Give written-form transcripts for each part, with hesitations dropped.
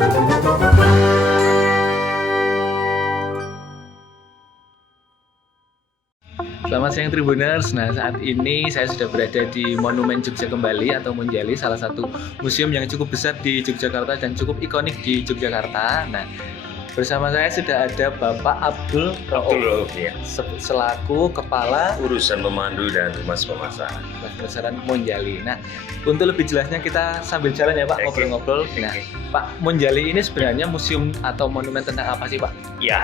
Selamat siang Tribuners. Nah, saat ini saya sudah berada di Monumen Jogja Kembali atau Monjali, salah satu museum yang cukup besar di Yogyakarta dan cukup ikonik di Yogyakarta. Nah, bersama saya sudah ada Bapak Abdul Rauf, ya. Selaku Kepala Urusan Pemandu dan Humas Pemasaran Pemasaran Monjali. Nah, untuk lebih jelasnya kita sambil jalan ya Pak, ngobrol-ngobrol. Nah, Pak, Monjali ini sebenarnya museum atau monumen tentang apa sih Pak? Ya,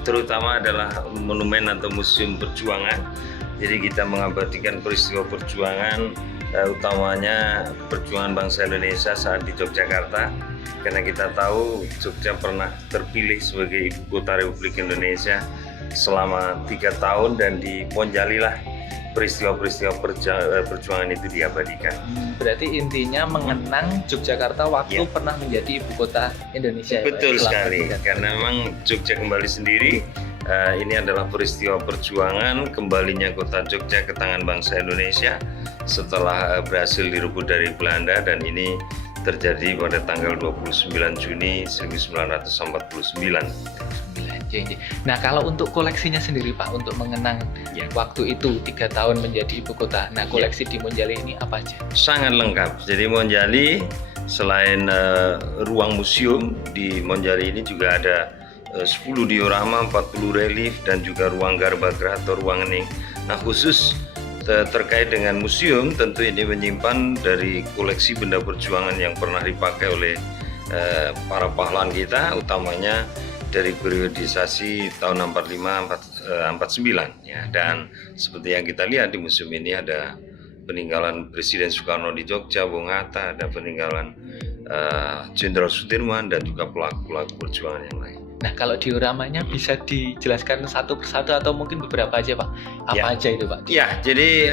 terutama adalah monumen atau museum perjuangan. Jadi kita mengabadikan peristiwa perjuangan, utamanya perjuangan bangsa Indonesia saat di Yogyakarta. Karena kita tahu Jogja pernah terpilih sebagai ibu kota Republik Indonesia selama 3 tahun, dan di Monjali lah peristiwa-peristiwa perjuangan itu diabadikan. Berarti intinya mengenang Yogyakarta waktu pernah menjadi ibu kota Indonesia. Betul ya, sekali, karena memang Jogja Kembali sendiri ini adalah peristiwa perjuangan kembalinya kota Jogja ke tangan bangsa Indonesia setelah berhasil direbut dari Belanda, dan ini terjadi pada tanggal 29 Juni 1949. Nah, kalau untuk koleksinya sendiri Pak, untuk mengenang waktu itu 3 tahun menjadi ibu kota, nah koleksi di Monjali ini apa aja? Sangat lengkap. Jadi Monjali selain ruang museum, di Monjali ini juga ada 10 diorama, 40 relief, dan juga ruang garbagara atau ruang hening. Nah, khusus terkait dengan museum, tentu ini menyimpan dari koleksi benda perjuangan yang pernah dipakai oleh para pahlawan kita, utamanya dari periodisasi tahun 45-49 ya. Dan seperti yang kita lihat di museum ini ada peninggalan Presiden Soekarno di Jogja, Bung Hatta, ada peninggalan Jenderal Sudirman, dan juga pelaku-pelaku perjuangan yang lain. Nah, kalau dioramanya bisa dijelaskan satu persatu atau mungkin beberapa aja Pak? Apa aja itu Pak? Ya, jadi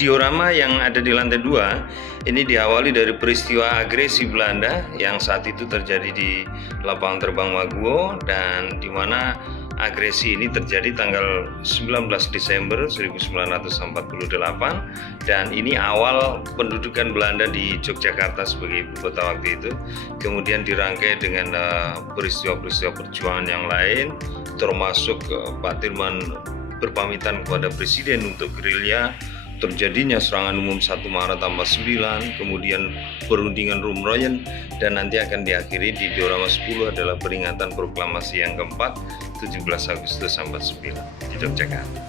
diorama yang ada di lantai 2 ini diawali dari peristiwa agresi Belanda yang saat itu terjadi di lapangan terbang Maguwo, dan di mana agresi ini terjadi tanggal 19 Desember 1948, dan ini awal pendudukan Belanda di Yogyakarta sebagai ibu kota waktu itu. Kemudian dirangkai dengan peristiwa-peristiwa perjuangan yang lain, termasuk Pak Tirman berpamitan kepada Presiden untuk gerilya, terjadinya serangan umum 1 Maret tambah 9, kemudian perundingan Rumroyen, dan nanti akan diakhiri di diorama 10 adalah peringatan proklamasi yang keempat 17 Agustus 49 di Yogyakarta.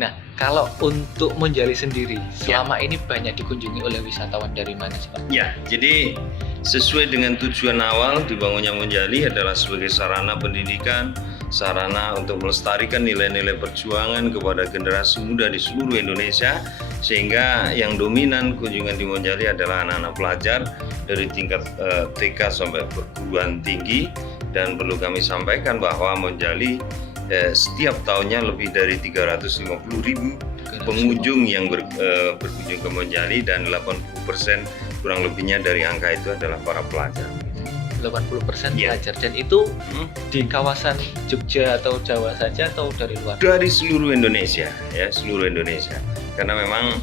Nah, kalau untuk Monjali sendiri, selama ini banyak dikunjungi oleh wisatawan dari mana sih Pak? Ya, jadi sesuai dengan tujuan awal dibangunnya Monjali adalah sebagai sarana pendidikan, sarana untuk melestarikan nilai-nilai perjuangan kepada generasi muda di seluruh Indonesia, sehingga yang dominan kunjungan di Monjali adalah anak-anak pelajar dari tingkat TK sampai perguruan tinggi. Dan perlu kami sampaikan bahwa Monjali setiap tahunnya lebih dari 350.000 pengunjung yang berkunjung ke Monjali, dan 80% kurang lebihnya dari angka itu adalah para pelajar. 80% pelajar, dan itu di kawasan Jogja atau Jawa saja atau dari luar? Dari seluruh Indonesia, ya, seluruh Indonesia. Karena memang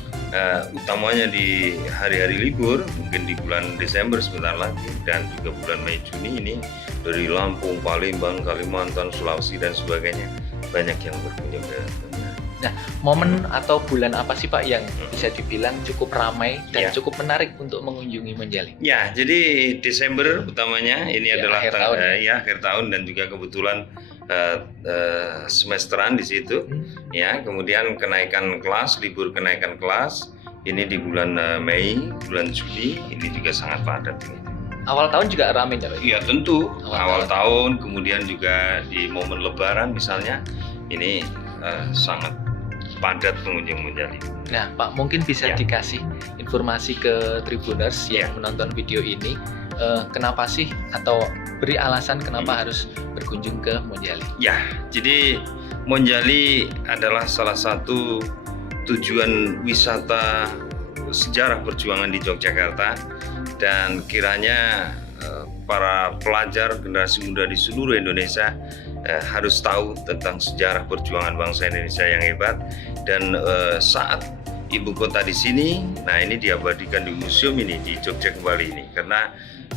utamanya di hari-hari libur, mungkin di bulan Desember sebentar lagi, dan juga bulan Mei Juni ini dari Lampung, Palembang, Kalimantan, Sulawesi, dan sebagainya banyak yang berkunjung ke Monjali. Nah, momen atau bulan apa sih Pak yang bisa dibilang cukup ramai dan cukup menarik untuk mengunjungi Monjali? Ya, jadi Desember utamanya ini adalah akhir tahun, dan juga kebetulan semesteran di situ. Ya, kemudian kenaikan kelas, libur kenaikan kelas ini di bulan Mei, bulan Juni ini juga sangat padat. Awal tahun juga ramai ya Pak? Iya, tentu. Awal tahun, kemudian juga di momen Lebaran misalnya, ini sangat padat pengunjung Monjali. Nah Pak, mungkin bisa dikasih informasi ke Tribuners yang menonton video ini, kenapa sih, atau beri alasan kenapa harus berkunjung ke Monjali? Ya, jadi Monjali adalah salah satu tujuan wisata sejarah perjuangan di Yogyakarta, dan kiranya para pelajar generasi muda di seluruh Indonesia harus tahu tentang sejarah perjuangan bangsa Indonesia yang hebat. Dan saat ibu kota di sini. Nah, ini diabadikan di museum ini di Jogja Kembali ini, karena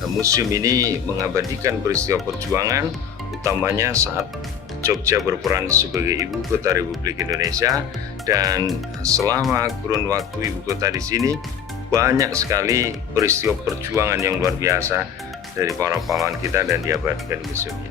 museum ini mengabadikan peristiwa perjuangan, utamanya saat Jogja berperan sebagai ibu kota Republik Indonesia. Dan selama kurun waktu ibu kota di sini, banyak sekali peristiwa perjuangan yang luar biasa dari para pahlawan kita dan diabadikan di museum ini.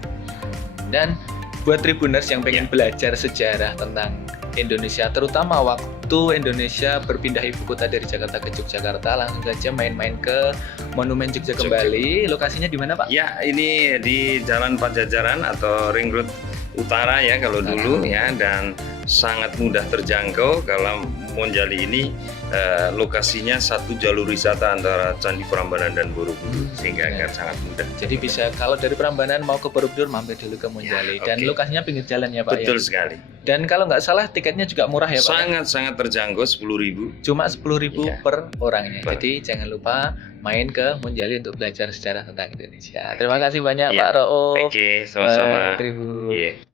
Dan buat Tribuners yang pengen belajar sejarah tentang Indonesia, terutama waktu Indonesia berpindah ibu kota dari Jakarta ke Yogyakarta, langsung saja main-main ke Monumen Jogja Kembali. Lokasinya di mana, Pak? Ya, ini di Jalan Pajajaran atau Ring Road Utara ya kalau dulu ya, dan sangat mudah terjangkau. Kalau Monjali ini lokasinya satu jalur wisata antara Candi Prambanan dan Borobudur, sehingga akan sangat mudah. Jadi bisa kalau dari Prambanan mau ke Borobudur mampir dulu ke Monjali. Dan lokasinya pinggir jalan ya, Pak? Betul ya? sekali. Dan kalau nggak salah tiketnya juga murah ya, Pak? Sangat-sangat terjangkau, 10.000. Cuma 10.000 Iya. per orangnya. Jadi jangan lupa main ke Monjali untuk belajar sejarah tentang Indonesia. Terima kasih banyak, Pak Ro'of. Oke, sama-sama. Tribun. Iya.